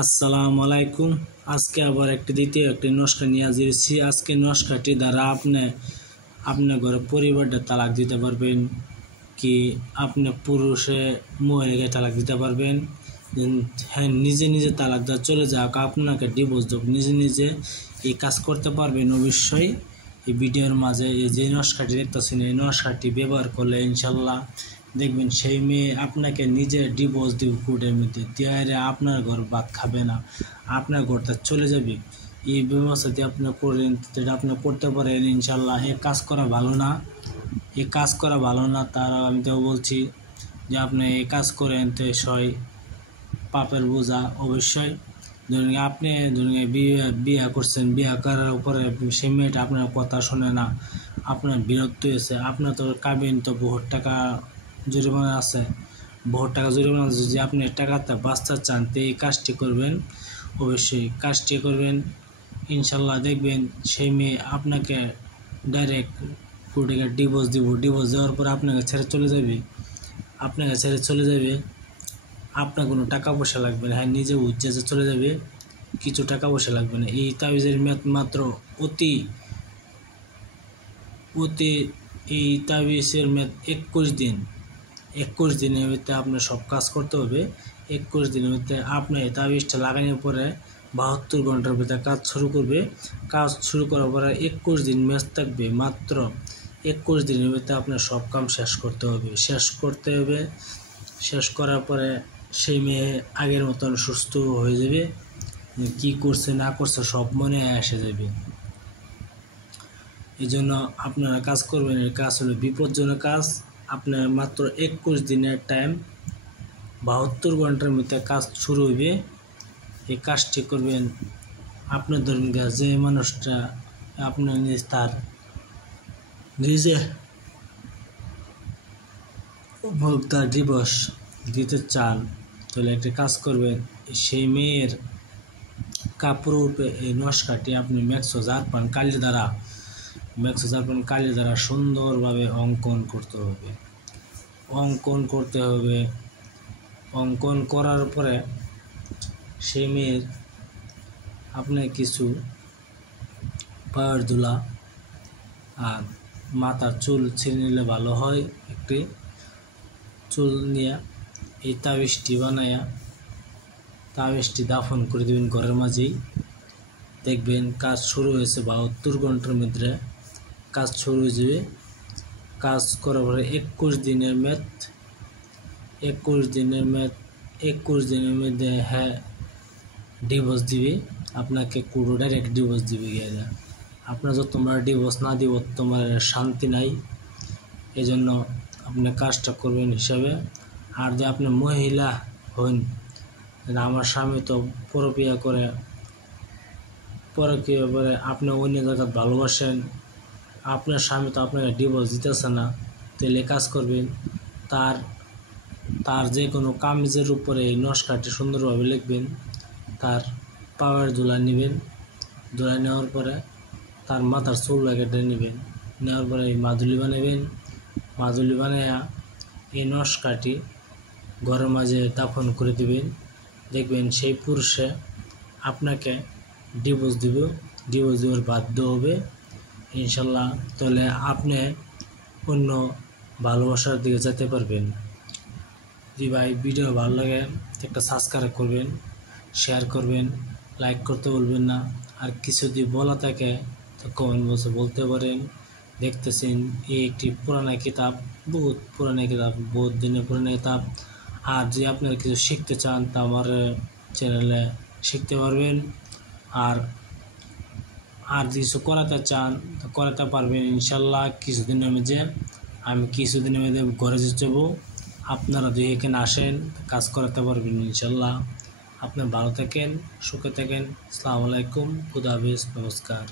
আসসালামু আলাইকুম। আজকে আবার দ্বিতীয় একটি নস্কা নিয়ে হাজির হয়েছি। আজকে নস্কাটি দ্বারা আপনার ঘরে পরিবারটা তালাক দিতে পারবেন, কি আপনি পুরুষে মহিলাকে তালাক দিতে পারবেন। হ্যাঁ, নিজে নিজে তালাক দেওয়া চলে যাক, আপনাকে ডিভোর্স দেব, নিজে নিজে এই কাজ করতে পারবেন। অবশ্যই এই ভিডিওর মাঝে এই যে নস্কাটি দেখতেছেন, এই নস্কাটি ব্যবহার করলে ইনশাল্লাহ দেখবেন সেই মেয়ে আপনাকে নিজে ডিভোর্স দিবে কোর্টের মধ্যে, দিয়ে আপনার ঘর ভাত খাবে না, আপনার ঘরটা চলে যাবে। এই ব্যবস্থা দিয়ে আপনি করেন, যেটা আপনি করতে পারেন ইনশাল্লাহ। এই কাজ করা ভালো না, এই কাজ করা ভালো না, তার আমি তো বলছি যে আপনি এই কাজ করেন তো সয় পাপের বোঝা। অবশ্যই ধরুন আপনি বিয়ে করছেন, বিয়ে করার উপরে সেই মেয়েটা আপনার কথা শোনে না, আপনার বিরক্ত হয়েছে, আপনার তো কাবিন তো বহুত টাকা জরিমানা আছে, বহুত টাকা জরিমানা আছে। যদি আপনি টাকাতে বাঁচতে চান তো এই কাজটি করবেন, অবশ্যই কাজটি করবেন ইনশাল্লাহ। দেখবেন সেই মেয়ে আপনাকে ডাইরেক্ট কোর্টে ডিভোর্স দিব, ডিভোর্স দেওয়ার পর আপনাকে ছেড়ে চলে যাবে, আপনার কোনো টাকা পয়সা লাগবে না। হ্যাঁ, নিজে উজ্জে চলে যাবে, কিছু টাকা পয়সা লাগবে না। এই তাবিজের মেয়াদ মাত্র এই তাবিজের মেয়াদ 21 দিন। 21 দিনের ভিতরে আপনার সব কাজ করতে হবে। 21 দিনের ভিতরে আপনি এই তাবিজটা লাগানোর পরে 72 ঘন্টার ভিতরে কাজ শুরু করবে। কাজ শুরু করার পরে 21 দিন মেয়াদ থাকবে। মাত্র 21 দিনের ভিতরে আপনার সব কাম শেষ করতে হবে। শেষ করার পরে সেই মেয়ে আগের মতন সুস্থ হয়ে যাবে, কি করছে না করছে সব মনে এসে যাবে। এই জন্য আপনারা কাজ করবেন। এই কাজ হলো বিপজ্জনক কাজ। আপনার মাত্র 21 দিনের টাইম, 72 ঘন্টার মধ্যে কাজ শুরু হইবে। এই কাজটি করবেন। আপনার ধরুন যে মানুষটা আপনার তার নিজে তার ডিভোর্স দিতে চান, তাহলে একটা কাজ করবেন, সেই মেয়ের কাপড় উপরে এই নস্কাটি আপনি ম্যাক্সো জারপান কালি দ্বারা সুন্দরভাবে অঙ্কন করতে হবে। অঙ্কন করার পরে সেই মেয়ের আপনি কিছু পায়ের ধুলা আর মাথার চুল ছিঁড়ে নিলে ভালো হয়। একটি চুল নিয়ে এই তাবিজটি দাফন করে দেবেন ঘরের মাঝেই। দেখবেন কাজ শুরু হয়েছে, 72 ঘন্টার মধ্যে কাজ শুরু হয়ে যাবে। কাজ করার পরে 21 দিনের মধ্যে হ্যাঁ ডিভোর্স দিবে আপনাকে, পুরো ডাইরেক্ট ডিভোর্স দিবে। আপনার যত তোমরা ডিভোর্স না দিব তোমার শান্তি নাই। এই জন্য আপনি কাজটা করবেন হিসাবে। আর যে আপনি মহিলা হন, আমার স্বামী তো পরকিয়া করে আপনি অন্য জায়গায় ভালোবাসেন, আপনার স্বামী তো আপনাকে ডিভোর্স দিতেছে না, তাহলে কাজ করবেন। তার যে কোনো কামিজের উপরে এই নস্কাটি সুন্দরভাবে লিখবেন, তার পাওয়ার ধুলা নেবেন, ধুলা নেওয়ার পরে তার মাথার চুল কেটে নেওয়ার পরে এই মাদুলি বানাইয়া এই নস্কাটি ঘরের মাঝে দাফন করে দিবেন। দেখবেন সেই পুরুষে আপনাকে ডিভোর্স দেওয়ার বাধ্য হবে ইনশাল্লাহ। তাহলে আপনি অন্য ভালোবাসার দিকে যেতে পারবেন। যদি ভাই ভিডিও ভালো লাগে একটা সাবস্ক্রাইব করবেন, শেয়ার করবেন, লাইক করতে বলবেন না। আর কিছু যদি বলা থাকে তো কমেন্ট বক্সে বলতে পারেন। দেখতেছেন এই একটি পুরানা কিতাব, বহুত দিনের পুরানা কিতাব। আর যদি আপনারা কিছু শিখতে চান তা আমার চ্যানেলে শিখতে পারবেন। আর কিছু করাতে চান তো করাতে পারবেন ইনশাল্লাহ। কিছুদিনের মধ্যে ঘরে যাবো, আপনারা যদি এখানে আসেন কাজ করাতে পারবেন ইনশাল্লাহ। আপনি ভালো থাকেন, সুখে থাকেন। আসসালামু আলাইকুম, খুদা হাফেজ, নমস্কার।